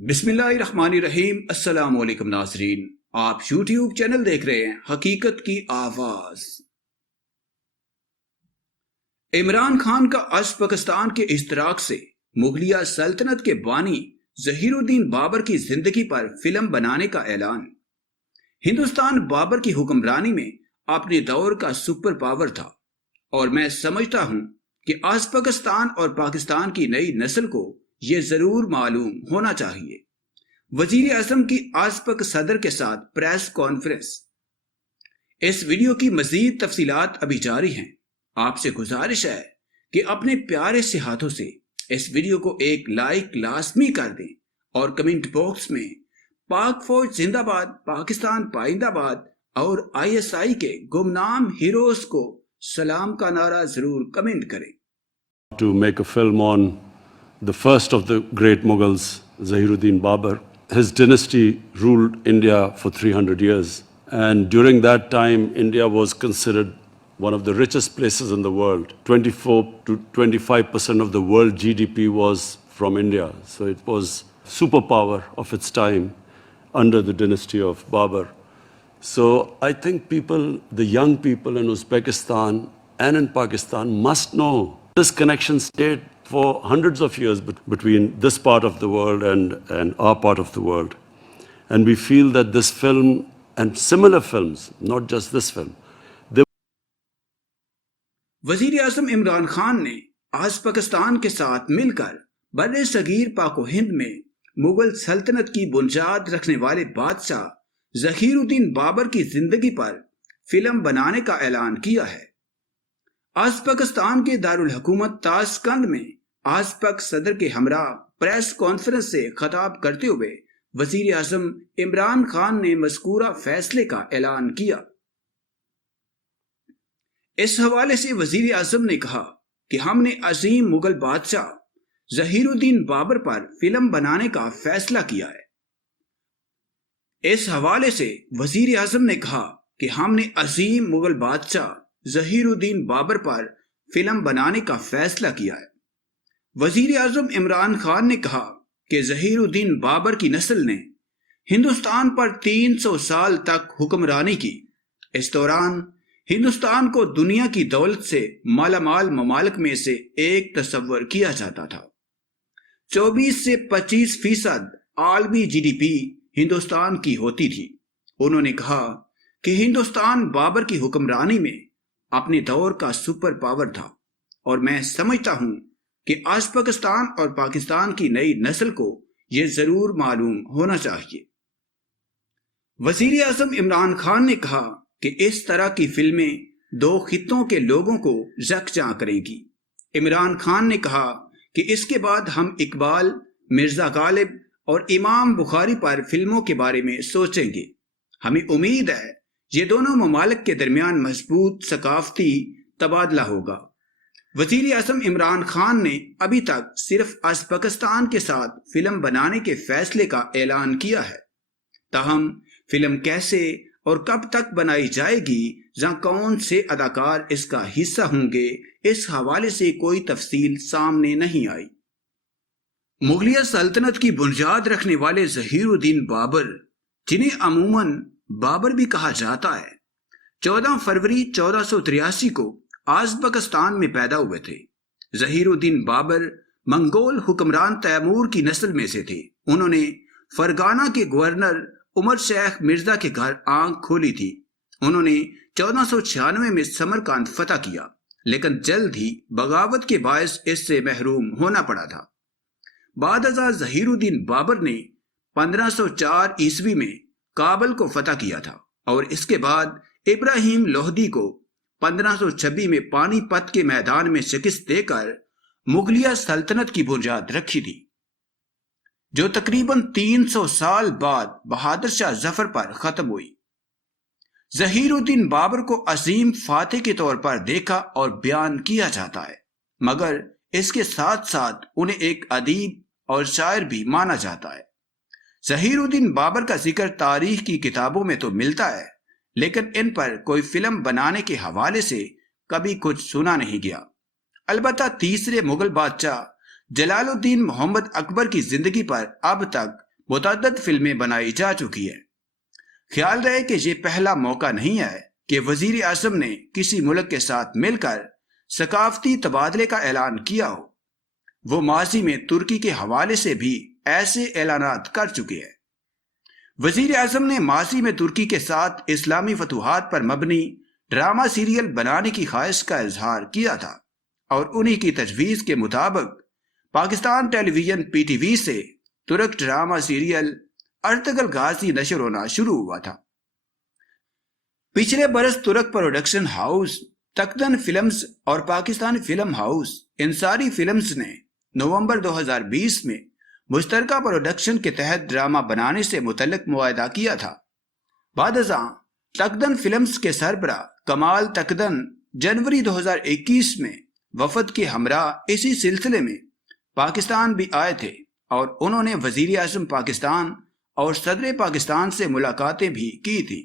بسم اللہ الرحمن الرحیم۔ السلام علیکم ناظرین، آپ یوٹیوب چینل دیکھ رہے ہیں حقیقت کی آواز۔ عمران خان کا آج پاکستان کے اشتراک سے مغلیہ سلطنت کے بانی ظہیر الدین بابر کی زندگی پر فلم بنانے کا اعلان۔ ہندوستان بابر کی حکمرانی میں اپنے دور کا سپر پاور تھا، اور میں سمجھتا ہوں کہ آج پاکستان کی نئی نسل کو یہ ضرور معلوم ہونا چاہیے۔ وزیر اعظم کی آج پک صدر کے ساتھ پریس کانفرنس۔ اس ویڈیو کی مزید تفصیلات ابھی جاری ہیں۔ آپ سے گزارش ہے کہ اپنے پیارے سے ہاتھوں سے اس ویڈیو کو ایک لائک لازمی کر دیں اور کمنٹ باکس میں پاک فوج زندہ باد، پاکستان پائندہ باد اور ISI کے گمنام ہیروز کو سلام کا نعرہ ضرور کمنٹ کریں۔ To make a film on the first of the great Mughals, Zahiruddin Babur. His dynasty ruled India for 300 years. And during that time, India was considered one of the richest places in the world. 24 to 25% of the world GDP was from India. So it was superpower of its time under the dynasty of Babur. So I think the young people in Uzbekistan and in Pakistan must know this connection stayed for hundreds of years between this part of the world and our part of the world. And we feel that this film and similar films, not just this film, وزیر اعظم عمران خان نے آج پاکستان کے ساتھ مل کر بر صغیر پاک و ہند میں مغل سلطنت کی بنیاد رکھنے والے بادشاہ ظہیر الدین بابر کی زندگی پر فلم بنانے کا اعلان کیا ہے۔ آج پاکستان کے دارالحکومت تاشقند میں آج پک صدر کے ہمراہ پریس کانفرنس سے خطاب کرتے ہوئے وزیر اعظم عمران خان نے مذکورہ فیصلے کا اعلان کیا۔ اس حوالے سے وزیر اعظم نے کہا کہ ہم نے عظیم مغل بادشاہ ظہیر الدین بابر پر فلم بنانے کا فیصلہ کیا ہے۔ اس حوالے سے وزیر اعظم نے کہا کہ ہم نے عظیم مغل بادشاہ ظہیر الدین بابر پر فلم بنانے کا فیصلہ کیا ہے۔ وزیر اعظم عمران خان نے کہا کہ ظہیر الدین بابر کی نسل نے ہندوستان پر 300 سال تک حکمرانی کی۔ اس دوران ہندوستان کو دنیا کی دولت سے مالا مال ممالک میں سے ایک تصور کیا جاتا تھا۔ 24 سے 25% عالمی GDP ہندوستان کی ہوتی تھی۔ انہوں نے کہا کہ ہندوستان بابر کی حکمرانی میں اپنے دور کا سپر پاور تھا، اور میں سمجھتا ہوں کہ آج پاکستان کی نئی نسل کو یہ ضرور معلوم ہونا چاہیے۔ وزیر اعظم عمران خان نے کہا کہ اس طرح کی فلمیں 2 خطوں کے لوگوں کو یکجا کریں گی۔ عمران خان نے کہا کہ اس کے بعد ہم اقبال، مرزا غالب اور امام بخاری پر فلموں کے بارے میں سوچیں گے۔ ہمیں امید ہے یہ دونوں ممالک کے درمیان مضبوط ثقافتی تبادلہ ہوگا۔ وزیر اعظم عمران خان نے ابھی تک صرف آج پاکستان کے ساتھ فلم بنانے کے فیصلے کا اعلان کیا ہے، تاہم فلم کیسے اور کب تک بنائی جائے گی یا کون سے اداکار اس کا حصہ ہوں گے، اس حوالے سے کوئی تفصیل سامنے نہیں آئی۔ مغلیہ سلطنت کی بنیاد رکھنے والے ظہیر الدین بابر، جنہیں عموماً بابر بھی کہا جاتا ہے، 14 فروری 1483 کو آج پاکستان میں پیدا ہوئے تھے۔ ظہیر الدین بابر منگول حکمران تیمور کی نسل میں سے تھے۔ انہوں نے فرغانہ کے گورنر عمر شیخ مرزا کے گھر آنکھ کھولی تھی۔ انہوں نے 1496 میں سمرقند فتح کیا، لیکن جلد ہی بغاوت کے باعث اس سے محروم ہونا پڑا تھا۔ بعد ازاں ظہیر الدین بابر نے 1504 عیسوی میں کابل کو فتح کیا تھا، اور اس کے بعد ابراہیم لودھی کو 1526 میں پانی پت کے میدان میں شکست دے کر مغلیہ سلطنت کی بنیاد رکھی تھی، جو تقریباً 300 سال بعد بہادر شاہ ظفر پر ختم ہوئی۔ ظہیر الدین بابر کو عظیم فاتح کے طور پر دیکھا اور بیان کیا جاتا ہے، مگر اس کے ساتھ ساتھ انہیں ایک ادیب اور شاعر بھی مانا جاتا ہے۔ ظہیر الدین بابر کا ذکر تاریخ کی کتابوں میں تو ملتا ہے، لیکن ان پر کوئی فلم بنانے کے حوالے سے کبھی کچھ سنا نہیں گیا۔ البتہ تیسرے مغل بادشاہ جلال الدین محمد اکبر کی زندگی پر اب تک متعدد فلمیں بنائی جا چکی ہیں۔ خیال رہے کہ یہ پہلا موقع نہیں ہے کہ وزیر اعظم نے کسی ملک کے ساتھ مل کر ثقافتی تبادلے کا اعلان کیا ہو۔ وہ ماضی میں ترکی کے حوالے سے بھی ایسے اعلانات کر چکے ہیں۔ وزیر اعظم نے ماضی میں ترکی کے ساتھ اسلامی فتوحات پر مبنی ڈرامہ سیریل بنانے کی خواہش کا اظہار کیا تھا، اور انہی کی تجویز کے مطابق پاکستان ٹیلی ویژن PTV سے ترک ڈرامہ سیریل ارطغرل غازی نشر ہونا شروع ہوا تھا۔ پچھلے برس ترک پروڈکشن ہاؤس تقدن فلمز اور Pakistan film house Ansari films نے نومبر 2020 میں مشترکہ پروڈکشن کے تحت ڈرامہ بنانے سے متعلق معاہدہ کیا تھا۔ بعد ازاں تقدن فلمز کے سربراہ کمال تقدن جنوری 2021 میں وفد کے ہمراہ اسی سلسلے میں پاکستان بھی آئے تھے، اور انہوں نے وزیر اعظم پاکستان اور صدر پاکستان سے ملاقاتیں بھی کی تھیں۔